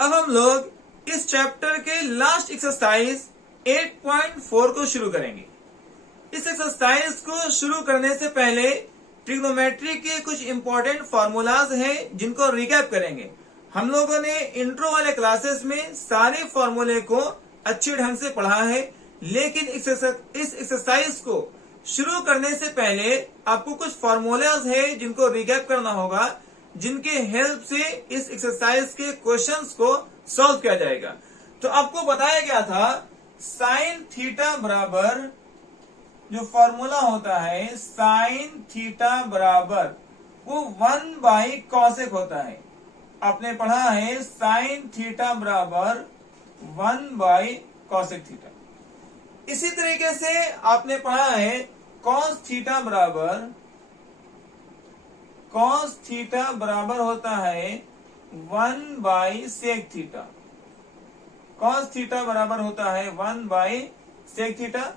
अब हम लोग इस चैप्टर के लास्ट एक्सरसाइज 8.4 को शुरू करेंगे। इस एक्सरसाइज को शुरू करने से पहले ट्रिग्नोमेट्री के कुछ इंपॉर्टेंट फॉर्मूलाज हैं जिनको रिकैप करेंगे। हम लोगों ने इंट्रो वाले क्लासेस में सारे फॉर्मूले को अच्छे ढंग से पढ़ा है, लेकिन इस एक्सरसाइज को शुरू करने से पहले आपको कुछ फॉर्मूलाज है जिनको रिकैप करना होगा, जिनके हेल्प से इस एक्सरसाइज के क्वेश्चंस को सॉल्व किया जाएगा। तो आपको बताया गया था साइन थीटा बराबर, जो फॉर्मूला होता है साइन थीटा बराबर वो 1/cosec होता है। आपने पढ़ा है साइन थीटा बराबर 1/cosec थीटा। इसी तरीके से आपने पढ़ा है cos थीटा बराबर होता है 1/sec थीटा। cos थीटा बराबर होता है 1/sec थीटा।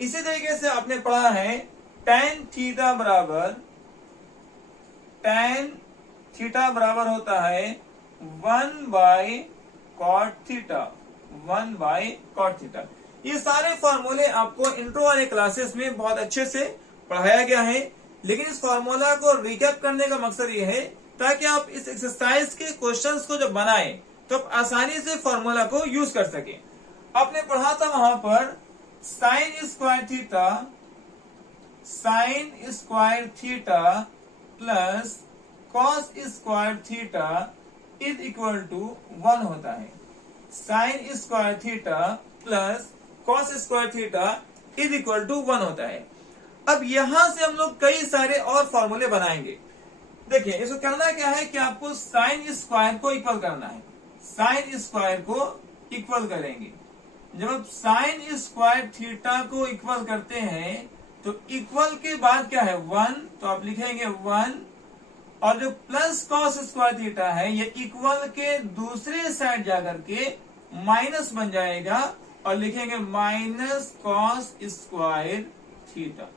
इसी तरीके से आपने पढ़ा है tan थीटा बराबर होता है 1/cot थीटा। ये सारे फॉर्मूले आपको इंट्रो वाले क्लासेस में बहुत अच्छे से पढ़ाया गया है, लेकिन इस फॉर्मूला को रिकैप करने का मकसद ये है ताकि आप इस एक्सरसाइज के क्वेश्चंस को जब बनाएं तो आप आसानी से फॉर्मूला को यूज कर सके। आपने पढ़ा था वहां पर sine square theta plus cos square theta is equal to 1 होता है। Sine square theta plus cos square theta is equal to 1 होता है। अब यहां से हम लोग कई सारे और फॉर्मूले बनाएंगे। देखिए, इसको करना क्या है कि आपको साइन स्क्वायर को इक्वल करना है। साइन स्क्वायर को इक्वल करेंगे। जब आप साइन स्क्वायर थीटा को इक्वल करते हैं तो इक्वल के बाद क्या है 1, तो आप लिखेंगे 1, और जो प्लस कॉस स्क्वायर थीटा है ये इक्वल के दूसरे साइड जाकर के माइनस बन जाएगा और लिखेंगे माइनस कॉस स्क्वायर थीटा।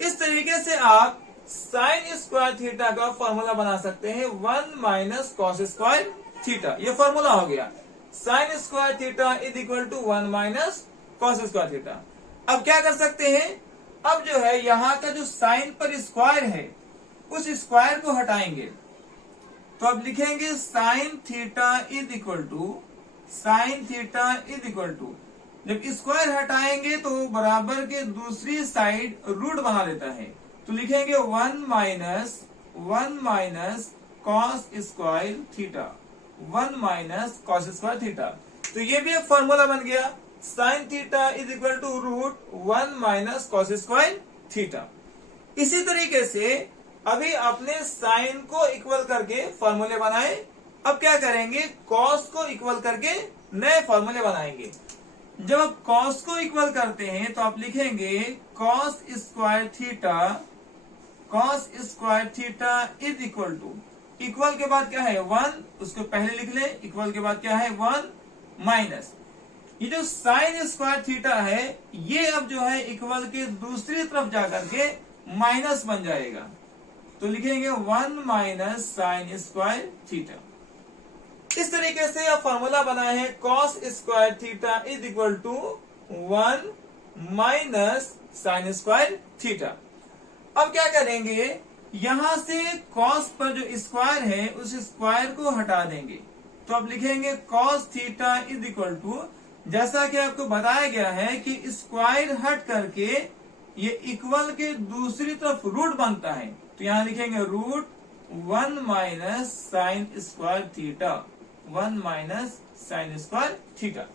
इस तरीके से आप साइन स्क्वायर थीटा का फॉर्मूला बना सकते हैं 1 माइनस कॉस स्क्वायर थीटा। ये फॉर्मूला हो गया sine square theta is equal to 1 minus cos square theta. अब क्या कर सकते हैं, अब जो है यहाँ का जो साइन पर स्क्वायर है उस स्क्वायर को हटाएंगे, तो अब लिखेंगे sine theta is equal to, जब स्क्वायर हटाएंगे तो बराबर के दूसरी साइड रूट बना देता है, तो लिखेंगे 1 minus cos square theta, 1 minus cos square theta. तो ये भी एक फॉर्मूला बन गया sine theta is equal to root 1 minus cos square theta. इसी तरीके से अभी आपने साइन को इक्वल करके फॉर्मूले बनाए। अब क्या करेंगे, कॉस को इक्वल करके नए फॉर्मूले बनाएंगे। जब आप कॉस को इक्वल करते हैं तो आप लिखेंगे cos square theta is equal to, equal के बाद क्या है 1, उसको पहले लिख ले, इक्वल के बाद क्या है 1 माइनस, ये जो साइन स्क्वायर थीटा है ये अब जो है इक्वल के दूसरी तरफ जाकर के माइनस बन जाएगा, तो लिखेंगे 1 माइनस साइन स्क्वायर थीटा। इस तरीके से आप फॉर्मूला बनाए हैं cos square theta is equal to 1 minus sine square theta. अब क्या करेंगे, यहां से कॉस पर जो स्क्वायर है उस स्क्वायर को हटा देंगे, तो अब लिखेंगे cos theta is equal to, जैसा कि आपको बताया गया है कि स्क्वायर हट करके ये इक्वल के दूसरी तरफ रूट बनता है, तो यहां लिखेंगे root 1 minus sine square theta, 1 minus sine square theta.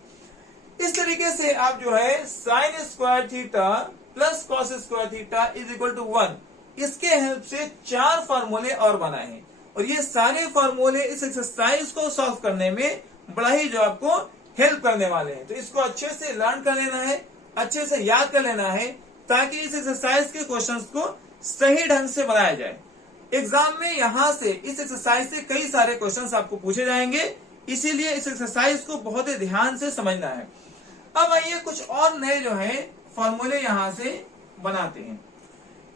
इस तरीके से आप जो है sine square theta plus cos square theta is equal to 1, इसके हेल्प से 4 फॉर्मूले और बनाए हैं, और ये सारे फॉर्मूले इस एक्सरसाइज को सॉल्व करने में बड़ा ही जो आपको हेल्प करने वाले हैं। तो इसको अच्छे से लर्न कर लेना है, अच्छे से याद कर लेना है, ताकि इस एक्सरसाइज के क्वेश्चंस को सही ढंग से बनाया जाए। एग्जाम में यहां से इस एक्सरसाइज से कई सारे क्वेश्चंस आपको पूछे जाएंगे, इसीलिए इस एक्सरसाइज को बहुत ही ध्यान से समझना है। अब आइए कुछ और नए जो है फॉर्मूले यहां से बनाते हैं।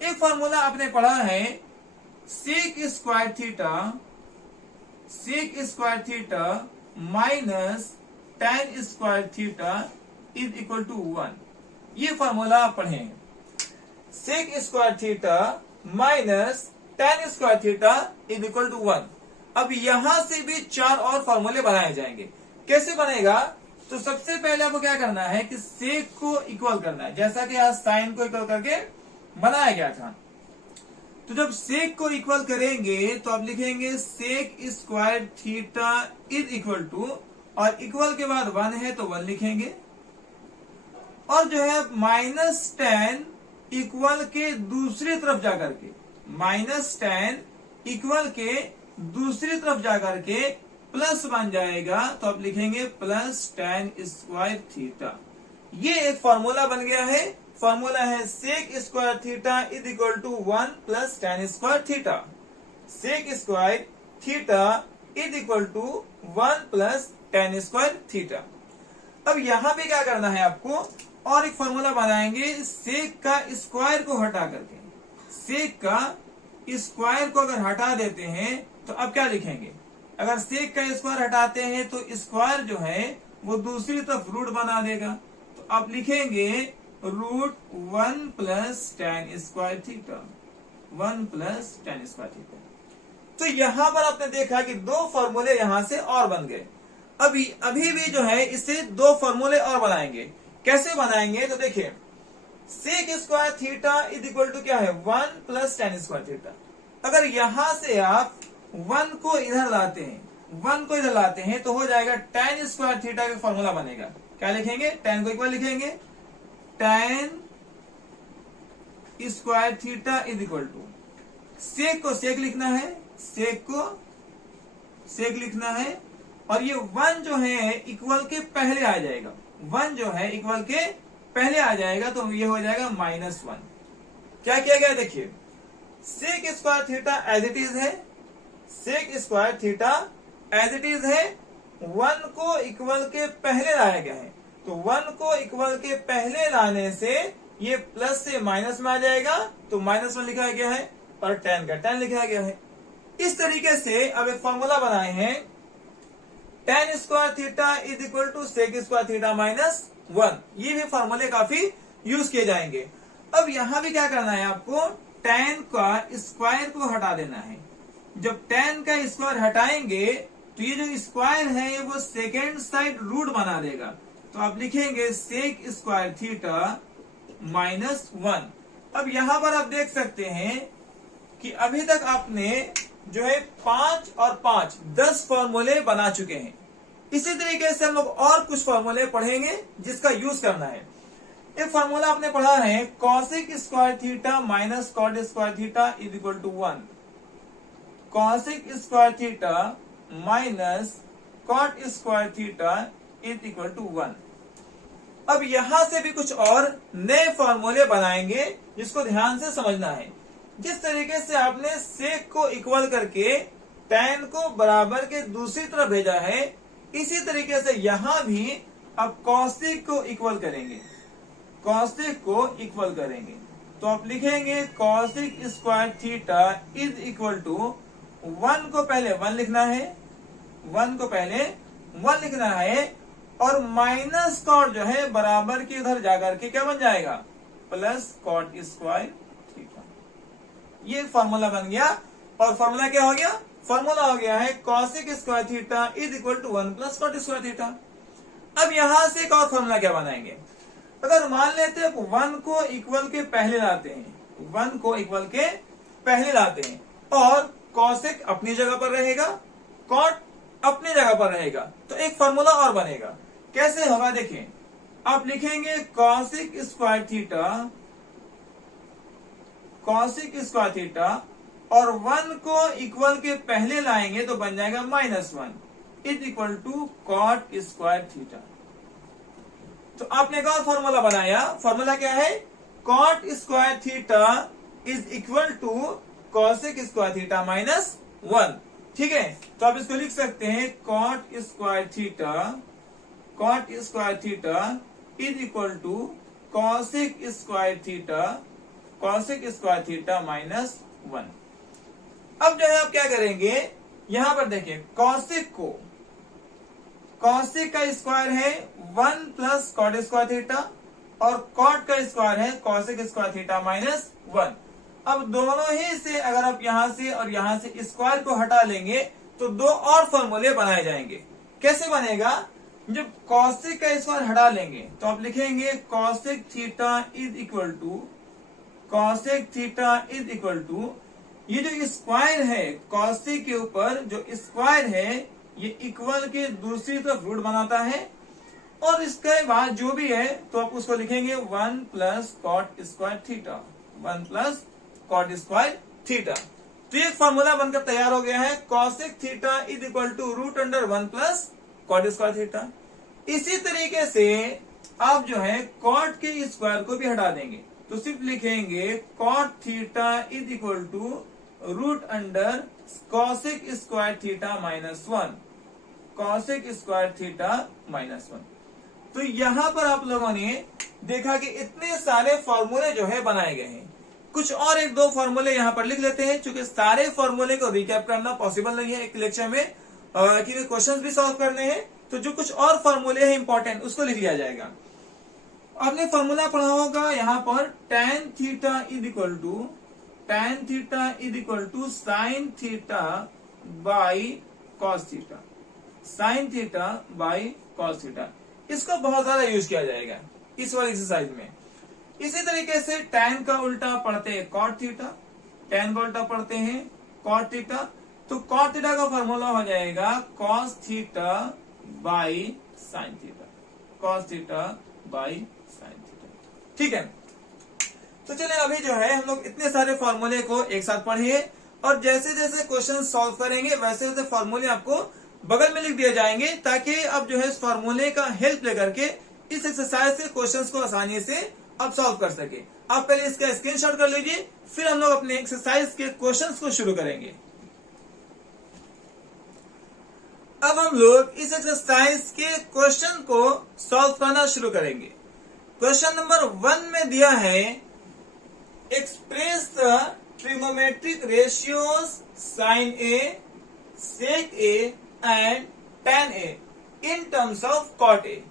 एक फॉर्मूला आपने पढ़ा है sec square theta sec square theta minus tan square theta is equal to 1। ये फॉर्मूला आप पढ़ेंगे, sec square theta minus tan square theta is equal to 1। अब यहां से भी 4 और फॉर्मूले बनाए जाएंगे। कैसे बनेगा? तो सबसे पहले आपको क्या करना है कि सेक को इक्वल करना है, जैसा कि आज साइन को इक्वल करके बनाया गया था। तो जब सेक को इक्वल करेंगे तो आप लिखेंगे sec square theta is equal to, और इक्वल के बाद 1 है तो 1 लिखेंगे, और जो है माइनस tan इक्वल के दूसरी तरफ जाकर के, माइनस tan इक्वल के दूसरी तरफ जाकर के प्लस बन जाएगा, तो आप लिखेंगे प्लस tan स्क्वायर थीटा। ये एक फॉर्मूला बन गया है। फॉर्मूला है sec square theta is equal to 1 plus tan square theta. Sec square theta is equal to 1 plus tan square theta. अब यहां पे क्या करना है आपको, और एक फॉर्मूला बनाएंगे सेक का स्क्वायर को हटा करके। सेक का स्क्वायर को अगर हटा देते हैं तो अब क्या लिखेंगे? अगर सेक का स्क्वायर हटाते हैं तो स्क्वायर जो है वो दूसरी तरफ रूट बना देगा, तो आप लिखेंगे root 1 plus tan square theta, 1 plus tan square theta. तो यहां पर आपने देखा कि 2 फॉर्मूले यहां से और बन गए। अभी भी जो है इससे 2 फॉर्मूले और बनाएंगे। कैसे बनाएंगे? तो देखिए, sec square theta is equal to क्या है? 1 प्लस tan स्क्वायर थीटा। अगर यहां से आप 1 को इधर लाते हैं, 1 को इधर लाते हैं तो हो जाएगा tan स्क्वायर थीटा का फॉर्मूला बनेगा। क्या लिखेंगे? tan को इक्वल लिखेंगे tan square theta is equal to, sec को सेक लिखना है, सेक को सेक लिखना है, और ये 1 जो है इक्वल के पहले आ जाएगा, 1 जो है इक्वल के पहले आ जाएगा, तो ये हो जाएगा -1। क्या किया गया? देखिए, sec square theta as it is है, sec square theta as it is है, 1 को इक्वल के पहले लाया गया है, तो 1 को इक्वल के पहले लाने से ये प्लस से माइनस में आ जाएगा, तो -1 लिखा गया है, और tan का tan लिखा गया है। इस तरीके से अब एक फॉर्मूला बनाए हैं, tan square theta is equal to sec square theta -1। ये भी फॉर्मूले काफी यूज किए जाएंगे। अब यहां भी क्या करना है आपको? tan का स्क्वायर को हटा देना है। जब tan का स्क्वायर हटाएंगे तो ये जो स्क्वायर है वो सेकेंड साइड रूट बना देगा, तो आप लिखेंगे सेक स्क्वायर थीटा -1। अब यहां पर आप देख सकते हैं कि अभी तक आपने जो है 5 और 5 10 फॉर्मूले बना चुके हैं। इसी तरीके से हम लोग और कुछ फॉर्मूले पढ़ेंगे जिसका यूज करना है। एक फॉर्मूला आपने पढ़ा है cosec square theta minus cot square theta is equal to 1। Cosec square theta minus cot square theta is equal to 1। अब यहां से भी कुछ और नए फॉर्मूले बनाएंगे जिसको ध्यान से समझना है। जिस तरीके से आपने सेक को इक्वल करके tan को बराबर के दूसरी तरफ भेजा है, इसी तरीके से यहां भी अब कॉसेक को इक्वल करेंगे, कॉसेक को इक्वल करेंगे, तो आप लिखेंगे cosec square theta is equal to 1 को पहले 1 लिखना है, 1 को पहले 1 लिखना है, और माइनस कॉट जो है बराबर के उधर जाकर के क्या बन जाएगा? Plus cot square theta. ये फॉर्मूला बन गया। और फॉर्मूला क्या हो गया? फॉर्मूला हो गया है cosec square theta is equal to 1 plus cot square theta. अब यहां से एक और फॉर्मूला क्या बनाएंगे? अगर मान लेते हैं 1 को इक्वल के पहले लाते हैं, 1 को इक्वल के पहले लाते हैं, और कॉसेक अपनी जगह पर रहेगा, कॉट अपनी जगह पर रहेगा, तो एक फॉर्मूला और बनेगा। कैसे होगा? देखिए, आप लिखेंगे cosec square theta, cosec square theta, और 1 को इक्वल के पहले लाएंगे तो बन जाएगा -1 is equal to cot square theta. तो आपने एक और फॉर्मूला बनाया। फॉर्मूला क्या है? Cot square theta is equal to cosec square theta -1। ठीक है, तो आप इसको लिख सकते हैं cot square theta, cot square theta is equal to cosec square theta, cosec square theta -1। अब जो है आप क्या करेंगे, यहां पर देखिए कॉसेक का स्क्वायर है 1 प्लस कॉट स्क्वायर थीटा और कॉट का स्क्वायर है कॉसेक स्क्वायर थीटा माइनस 1। अब दोनों ही से अगर आप यहां से और यहां से स्क्वायर को हटा लेंगे तो दो और फॉर्मूले बनाए जाएंगे। कैसे बनेगा? जब कॉसेक का स्क्वायर हटा लेंगे तो आप लिखेंगे cosec theta is equal to ये जो स्क्वायर है कॉसेक के ऊपर जो स्क्वायर है ये इक्वल के दूसरी तरफ रूट बनाता है और इसके बाद जो भी है तो आप उसको लिखेंगे 1 plus cot square theta, 1 plus cot square theta. तो ये फॉर्मूला बनकर तैयार हो गया है cosec theta is equal to root under 1 plus cot square theta. इसी तरीके से आप जो है कॉट के स्क्वायर को भी हटा देंगे तो सिर्फ लिखेंगे cot theta is equal to root under cosec square theta minus 1, cosec square theta minus 1। तो यहां पर आप लोगों ने देखा कि इतने सारे फॉर्मूले जो है बनाए गए हैं। कुछ और एक दो फॉर्मूले यहां पर लिख लेते हैं, क्योंकि सारे फॉर्मूले को रिकैप करना पॉसिबल नहीं है एक लेक्चर में, क्योंकि क्वेश्चंस भी सॉल्व करने हैं। तो जो कुछ और फॉर्मूले हैं इंपॉर्टेंट उसको लिख लिया जाएगा। आपने फॉर्मूला पढ़ा होगा यहां पर tan theta is equal to sine theta by cos theta, sine theta by cos theta. इसका बहुत ज्यादा यूज किया जाएगा इस वाली एक्सरसाइज में। इसी तरीके से tan का उल्टा पढ़ते हैं कॉट थीटा, tan का उल्टा पढ़ते हैं कॉट थीटा। तो कॉट थीटा का फॉर्मूला हो जाएगा cos theta by sine theta, cos theta by sine theta. ठीक है, तो चलिए अभी जो है हम लोग इतने सारे फॉर्मूले को एक साथ पढ़िए और जैसे जैसे क्वेश्चन सॉल्व करेंगे वैसे वैसे फॉर्मूले आपको बगल में लिख दिए जाएंगे, ताकि अब जो है इस फॉर्मूले का हेल्प लेकर के इस एक्सरसाइज से क्वेश्चंस को आसानी से आप सॉल्व कर सके। आप पहले इसका स्क्रीनशॉट कर लीजिए, फिर हम लोग अपने एक्सरसाइज के क्वेश्चंस को शुरू करेंगे। अब हम लोग इस एक्सरसाइज के क्वेश्चन को सॉल्व करना शुरू करेंगे। क्वेश्चन नंबर 1 में दिया है express the trigonometric ratios sine A, sec A and tan A in terms of cot A.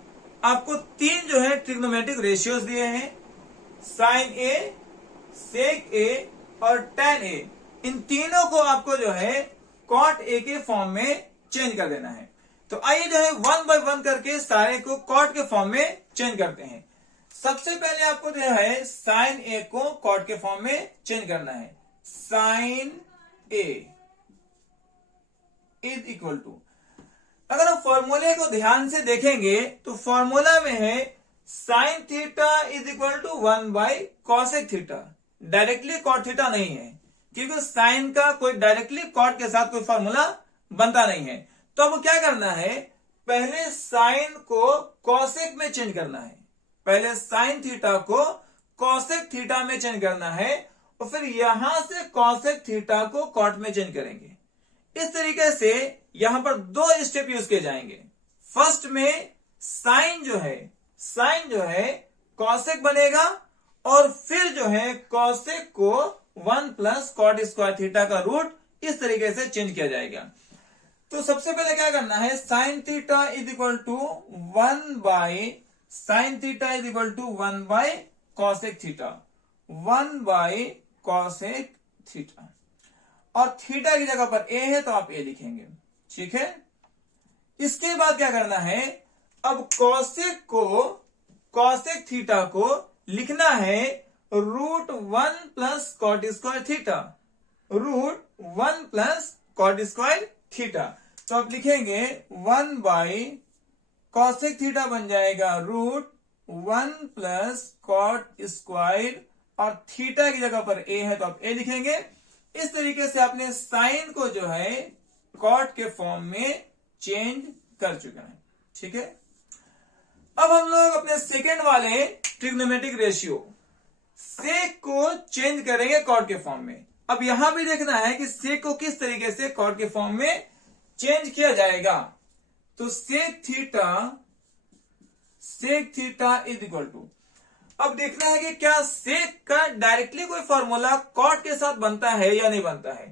आपको तीन जो है ट्रिग्नोमेट्रिक रेशियोज दिए हैं, साइन ए, सेक ए और tan ए। इन तीनों को आपको जो है कॉट ए के फॉर्म में चेंज कर देना है। तो आइए जो है 1 बाय 1 करके सारे को कॉट के फॉर्म में चेंज करते हैं। सबसे पहले आपको जो है साइन ए को कॉट के फॉर्म में चेंज करना है। Sine A is equal to, अगर आप फॉर्मूले को ध्यान से देखेंगे तो फॉर्मूला में है sine theta is equal to 1 by cosec theta. Directly cot theta नहीं है, क्योंकि साइन का कोई डायरेक्टली कॉट के साथ कोई फॉर्मूला बनता नहीं है। तो अब क्या करना है, पहले साइन को कॉसेक में चेंज करना है, पहले साइन थीटा को कॉसेक थीटा में चेंज करना है और फिर यहां से कॉसेक थीटा को कॉट में चेंज करेंगे। इस तरीके से यहां पर दो स्टेप यूज किए जाएंगे। फर्स्ट में साइन जो है कॉसेक बनेगा और फिर जो है कॉसेक को 1 प्लस कॉट स्क्वायर थीटा का रूट इस तरीके से चेंज किया जाएगा। तो सबसे पहले क्या करना है, sine theta is equal to 1 by sine theta is equal to 1 by cosec theta, 1 by cosec theta और थीटा की जगह पर ए है तो आप ए लिखेंगे। ठीक है, इसके बाद क्या करना है, अब कॉसेक थीटा को लिखना है root 1 plus cot square theta, root 1 plus cot square theta. तो आप लिखेंगे 1 बाई कॉसेक थीटा बन जाएगा रूट 1 प्लस कॉट स्क्वायर और थीटा की जगह पर ए है तो आप ए लिखेंगे। इस तरीके से आपने साइन को जो है कॉट के फॉर्म में चेंज कर चुके हैं। ठीक है, अब हम लोग अपने सेकेंड वाले ट्रिग्नोमेट्रिक रेशियो सेक को चेंज करेंगे कॉट के फॉर्म में। अब यहां भी देखना है कि सेक को किस तरीके से कॉट के फॉर्म में चेंज किया जाएगा। तो sec theta is equal to, अब देखना है कि क्या सेक का डायरेक्टली कोई फॉर्मूला कॉट के साथ बनता है या नहीं बनता है।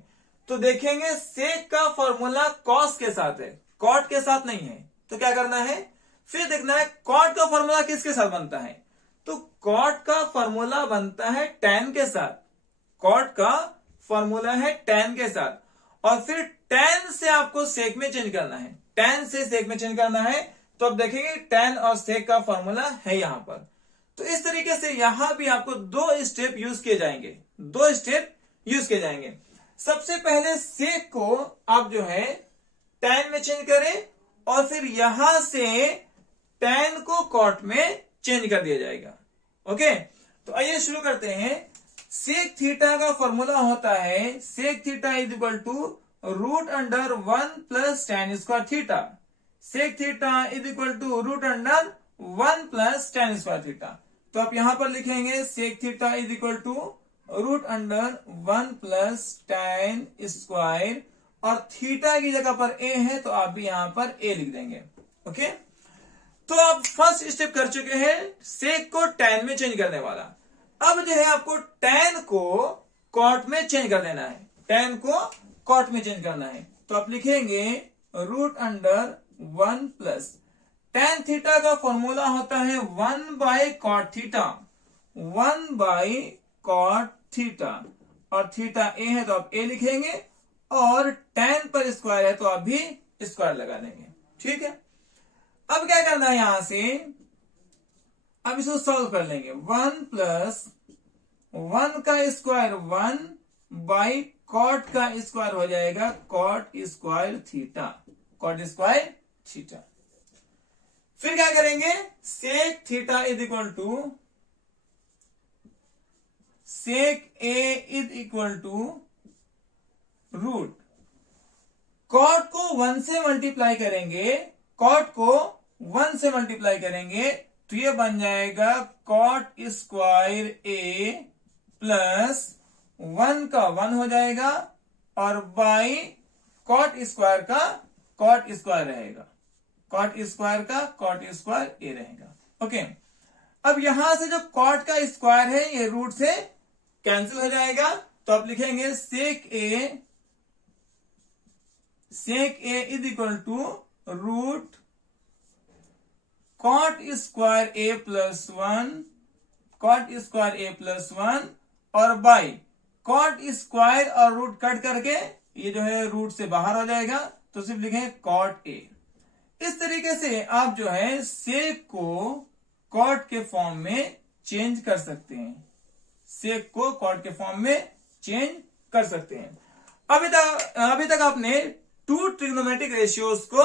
तो देखेंगे सेक का फॉर्मूला कॉस के साथ है, कॉट के साथ नहीं है। तो क्या करना है, फिर देखना है कॉट का फॉर्मूला किसके साथ बनता है। तो कॉट का फॉर्मूला बनता है tan के साथ, कॉट का फॉर्मूला है tan के साथ, और फिर tan से आपको सेक में चेंज करना है, tan से सेक में चेंज करना है। तो अब देखेंगे tan और सेक का फॉर्मूला है यहां पर। तो इस तरीके से यहां भी आपको दो स्टेप यूज किए जाएंगे, दो स्टेप यूज किए जाएंगे। सबसे पहले सेक को आप जो है tan में चेंज करें, और फिर यहां से tan को कॉट में चेंज कर दिया जाएगा। ओके, तो आइए शुरू करते हैं। सेक थीटा का फॉर्मूला होता है sec theta is equal to √1 plus tan square theta. Sec theta is equal to √1 plus tan square theta. तो आप यहां पर लिखेंगे sec theta is equal to √1 plus tan square, और थीटा की जगह पर a है तो आप भी यहां पर a लिख देंगे। ओके, तो आप फर्स्ट स्टेप कर चुके हैं सेक को tan में चेंज करने वाला। अब जो है आपको tan को कॉट में चेंज कर देना है, tan को कॉट में चेंज करना है। तो आप लिखेंगे √1 प्लस tan थीटा का फॉर्मूला होता है 1/cot थीटा, 1/cot थीटा, और थीटा a है तो आप a लिखेंगे, और tan पर स्क्वायर है तो आप भी स्क्वायर लगा देंगे। ठीक है, अब क्या करना है यहां से, अब इसको सॉल्व कर लेंगे। 1 प्लस 1 का स्क्वायर 1/cot का स्क्वायर हो जाएगा cot square theta, cot square theta. फिर क्या करेंगे, sec theta is equal to sec A is equal to root cot को 1 से मल्टीप्लाई करेंगे, कॉट को 1 से मल्टीप्लाई करेंगे तो ये बन जाएगा कॉट स्क्वायर ए प्लस 1 का 1 हो जाएगा, और बाई कॉट स्क्वायर का कॉट स्क्वायर रहेगा, कॉट स्क्वायर का कॉट स्क्वायर ए रहेगा। ओके, अब यहां से जो कॉट का स्क्वायर है ये रूट से कैंसिल हो जाएगा। तो आप लिखेंगे sec A is equal to root cot square A plus 1, cot square A plus 1, और बाई कॉट स्क्वायर और रूट कट करके ये जो है रूट से बाहर हो जाएगा, तो सिर्फ लिखेंगे कॉट ए। इस तरीके से आप जो है सेक को कॉट के फॉर्म में चेंज कर सकते हैं, सेक को कॉट के फॉर्म में चेंज कर सकते हैं। अभी तक आपने 2 ट्रिग्नोमेट्रिक रेशियोज को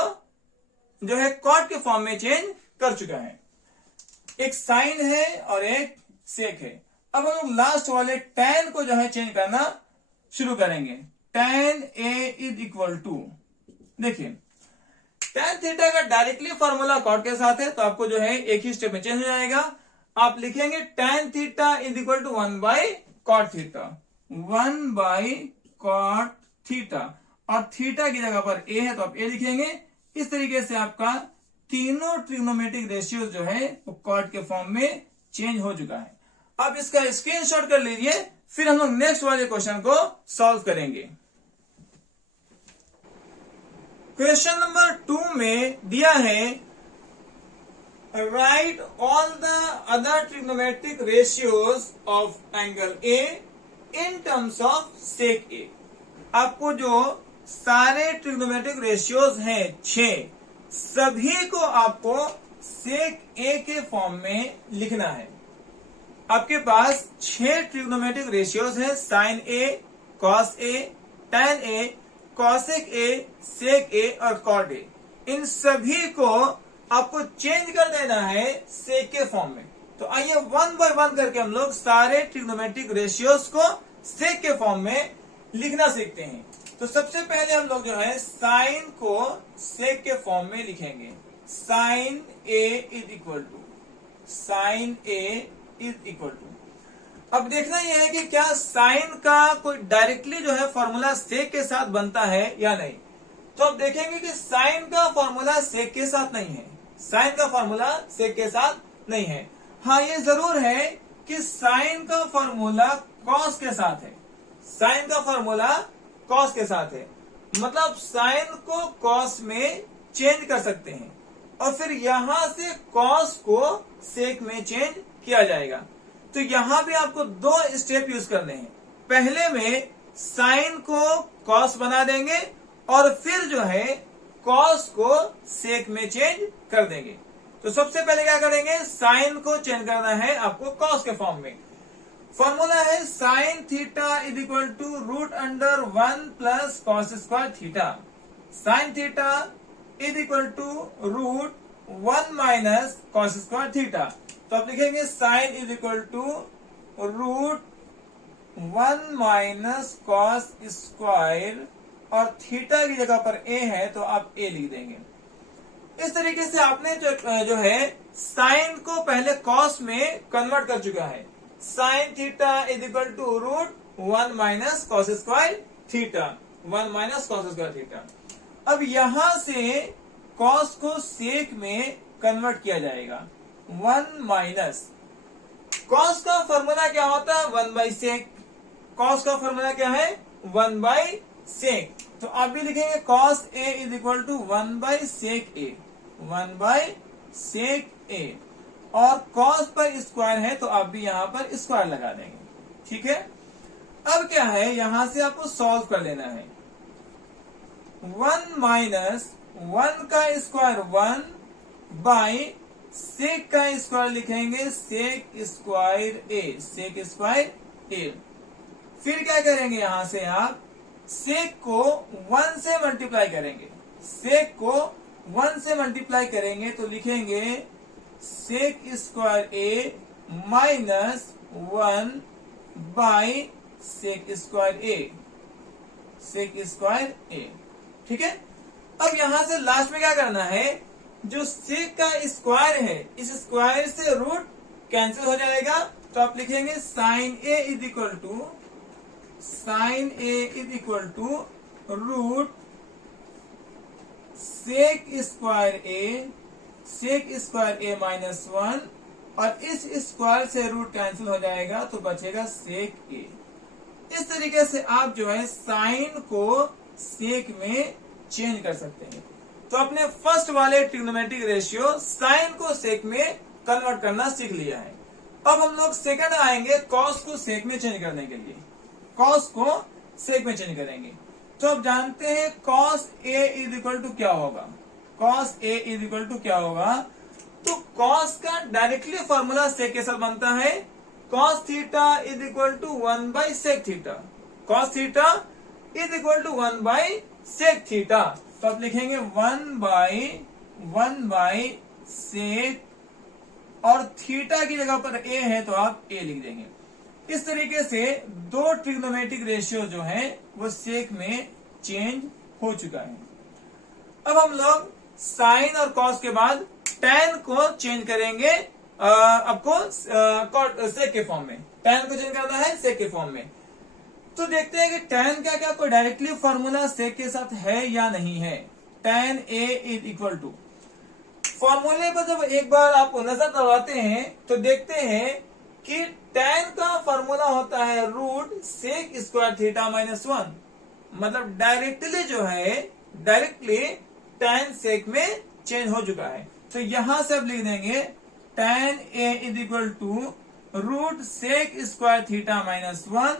जो है कॉट के फॉर्म में चेंज कर चुका है, एक साइन है और एक सेक है। अब हम लोग लास्ट वाले tan को जो है चेंज करना शुरू करेंगे। tan a is equal to, देखिए tan थीटा का डायरेक्टली फॉर्मूला कॉट के साथ है तो आपको जो है एक ही स्टेप में चेंज हो जाएगा। आप लिखेंगे tan theta is equal to 1/cot theta, 1/cot theta, और थीटा की जगह पर a है तो आप a लिखेंगे। इस तरीके से आपका तीनों ट्रिग्नोमेट्रिक रेशियोज जो है वो कॉट के फॉर्म में चेंज हो चुका है। अब इसका स्क्रीनशॉट कर लीजिए, फिर हम लोग नेक्स्ट वाले क्वेश्चन को सॉल्व करेंगे। क्वेश्चन नंबर 2 में दिया है right all the other trigonometric ratios of angle A in terms of sec A. आपको जो सारे ट्रिग्नोमेट्रिक रेशियोज हैं 6, सभी को आपको सेक ए के फॉर्म में लिखना है। आपके पास 6 ट्रिग्नोमेट्रिक रेशियोज हैं, sine A, cos A, tan A, cosec A, sec A और कॉट ए। इन सभी को आपको चेंज कर देना है सेक के फॉर्म में। तो आइए 1 बाय 1 करके हम लोग सारे ट्रिग्नोमेट्रिक रेशियोज को सेक के फॉर्म में लिखना सीखते हैं। तो सबसे पहले हम लोग जो है साइन को सेक के फॉर्म में लिखेंगे। Sine A is equal to, sine A is equal to, अब देखना यह है कि क्या साइन का कोई डायरेक्टली जो है फॉर्मूला सेक के साथ बनता है या नहीं। तो अब देखेंगे कि साइन का फॉर्मूला सेक के साथ नहीं है, साइन का फॉर्मूला सेक के साथ नहीं है। हाँ, ये जरूर है कि साइन का फॉर्मूला कॉस के साथ है, साइन का फॉर्मूला कॉस के साथ है, मतलब साइन को कॉस में चेंज कर सकते हैं और फिर यहां से कॉस को सेक में चेंज किया जाएगा। तो यहां भी आपको दो स्टेप यूज करने हैं। पहले में साइन को कॉस बना देंगे और फिर जो है कॉस को सेक में चेंज कर देंगे। तो सबसे पहले क्या करेंगे, साइन को चेंज करना है आपको कॉस के फॉर्म में। फॉर्मूला है sine theta is equal to root under 1 plus cos square theta. Sine theta is equal to root 1 minus cos square theta. तो आप लिखेंगे sine is equal to root 1 minus cos square और theta की जगह पर ए है तो आप ए लिख देंगे। इस तरीके से आपने जो है साइन को पहले कॉस में कन्वर्ट कर चुका है। Sine theta is equal to root 1 minus cos square theta, 1 minus cos square theta. अब यहां से कॉस को सेक में कन्वर्ट किया जाएगा। 1 माइनस कॉस का फॉर्मूला क्या होता है, 1 बाई सेक। कॉस का फॉर्मूला क्या है, 1 बाई सेक। तो आप भी लिखेंगे cos A is equal to 1 by sec A, 1 by sec A. और कॉस पर स्क्वायर है तो आप भी यहां पर स्क्वायर लगा देंगे, ठीक है। अब क्या है, यहां से आपको सॉल्व कर लेना है। 1 माइनस 1 का स्क्वायर 1 बाई सेक का स्क्वायर लिखेंगे sec square A, sec square ए। फिर क्या करेंगे, यहां से आप सेक को 1 से मल्टीप्लाई करेंगे। सेक को 1 से मल्टीप्लाई करेंगे तो लिखेंगे sec square A minus 1 by sec square A, sec square A, ठीक है। अब यहां से लास्ट में क्या करना है, जो सेक का स्क्वायर है इस स्क्वायर से रूट कैंसिल हो जाएगा। तो आप लिखेंगे sine A is equal to, sine A is equal to root sec square A, sec square A minus 1 और इस स्क्वायर से रूट कैंसिल हो जाएगा तो बचेगा सेक ए। इस तरीके से आप जो है साइन को सेक में चेंज कर सकते हैं। तो अपने फर्स्ट वाले ट्रिग्नोमेट्रिक रेशियो साइन को सेक में कन्वर्ट करना सीख लिया है। अब हम लोग सेकंड आएंगे कॉस को सेक में चेंज करने के लिए। कॉस को सेक में चेंज करेंगे तो अब जानते हैं cos A is equal to क्या होगा। Cos A is equal to क्या होगा, तो कॉस का डायरेक्टली फॉर्मूला सेक के साथ बनता है। Cos theta is equal to 1 by sec theta. Cos theta is equal to 1 by sec theta. तो आप लिखेंगे 1 बाई सेक और थीटा की जगह पर ए है तो आप ए लिख देंगे। इस तरीके से दो ट्रिग्नोमेट्रिक रेशियो जो है वो सेक में चेंज हो चुका है। अब हम लोग साइन और कॉस के बाद टैन को चेंज करेंगे आपको सेक के फॉर्म में। टैन को चेंज करना है सेक के फॉर्म में। तो देखते हैं कि टैन का क्या कोई डायरेक्टली फॉर्मूला सेक के साथ है या नहीं है। Tan A is equal to, फॉर्मूले को जब एक बार आप नजर दबाते हैं तो देखते हैं कि टैन का फॉर्मूला होता है root sec square theta minus 1। मतलब डायरेक्टली जो है डायरेक्टली टैन सेक में चेंज हो चुका है। तो यहां से अब लिख देंगे tan A is equal to root sec square theta minus 1,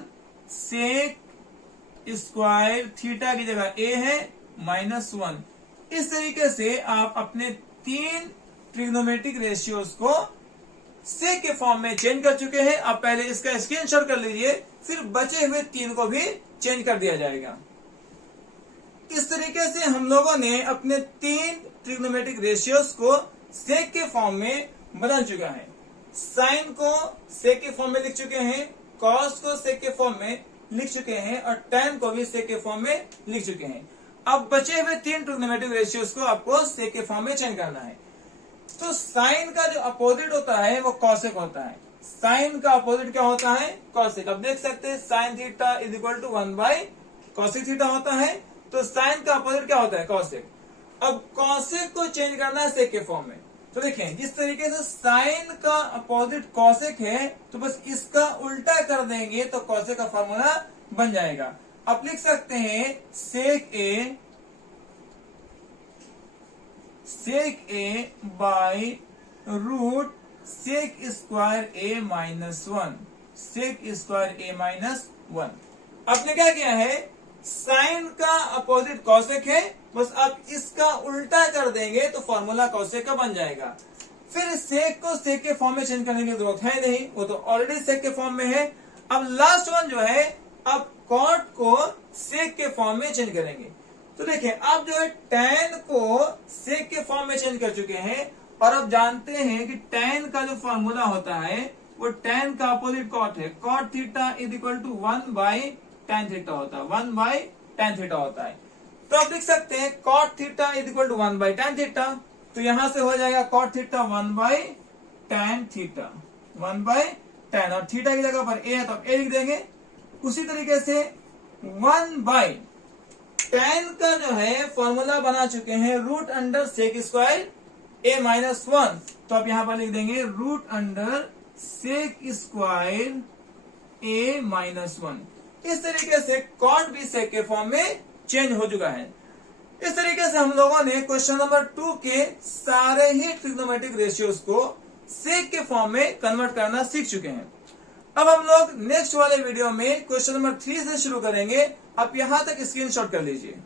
sec square theta की जगह ए है माइनस 1। इस तरीके से आप अपने 3 ट्रिग्नोमेट्रिक रेशियोज को सेक के फॉर्म में चेंज कर चुके हैं। आप पहले इसका स्क्रीनशॉट कर लीजिए, फिर बचे हुए 3 को भी चेंज कर दिया जाएगा। इस तरीके से हम लोगों ने अपने 3 ट्रिग्नोमेट्रिक रेशियोज को सेक के फॉर्म में बदल चुका है। साइन को सेक के फॉर्म में लिख चुके हैं, कॉस को सेक के फॉर्म में लिख चुके हैं और टैन को भी सेक के फॉर्म में लिख चुके हैं। अब बचे हुए 3 ट्रिग्नोमेट्रिक रेशियोज को आपको सेक के फॉर्म में चेंज करना है। तो साइन का जो अपोजिट होता है वो कॉसेक होता है। साइन का अपोजिट क्या होता है, कॉसेक। अब देख सकते हैं sine theta is equal to 1 by cosec theta होता है। तो साइन का अपोजिट क्या होता है, कॉसेक। अब कॉसेक को चेंज करना है सेक के फॉर्म में। तो देखें जिस तरीके से साइन का अपोजिट कॉसेक है तो बस इसका उल्टा कर देंगे तो कॉसेक का फॉर्मूला बन जाएगा। आप लिख सकते हैं sec A by root sec square A minus 1, sec square A minus 1। आपने क्या किया है, साइन का अपोजिट कॉसेक है, बस आप इसका उल्टा कर देंगे तो फॉर्मूला कॉसेक का बन जाएगा। फिर सेक को सेक के फॉर्म में चेंज करने की जरूरत है नहीं, वो तो ऑलरेडी सेक के फॉर्म में है। अब लास्ट वन जो है, अब कॉट को सेक के फॉर्म में चेंज करेंगे। तो देखिए आप जो है टैन को सेक के फॉर्म में चेंज कर चुके हैं, और अब जानते हैं कि टैन का जो फॉर्मूला होता है वो टैन का अपोजिट कॉट है। Cot theta is equal to 1 by tan theta होता है, 1 बाई टैन थीटा होता है। तो आप लिख सकते हैं cot theta is equal to 1 by tan theta. तो यहां से हो जाएगा cot theta 1 by tan theta, 1 by tan, और थीटा की जगह पर ए है तो आप ए लिख देंगे। उसी तरीके से 1 बाई टैन का जो है फॉर्मूला बना चुके हैं root under sec square A minus 1, तो आप यहां पर लिख देंगे root under sec square A minus 1। इस तरीके से कॉट भी सेक के फॉर्म में चेंज हो चुका है। इस तरीके से हम लोगों ने क्वेश्चन नंबर 2 के सारे ही ट्रिग्नोमेट्रिक रेशियोज को सेक के फॉर्म में कन्वर्ट करना सीख चुके हैं। अब हम लोग नेक्स्ट वाले वीडियो में क्वेश्चन नंबर 3 से शुरू करेंगे। आप यहां तक स्क्रीनशॉट कर लीजिए।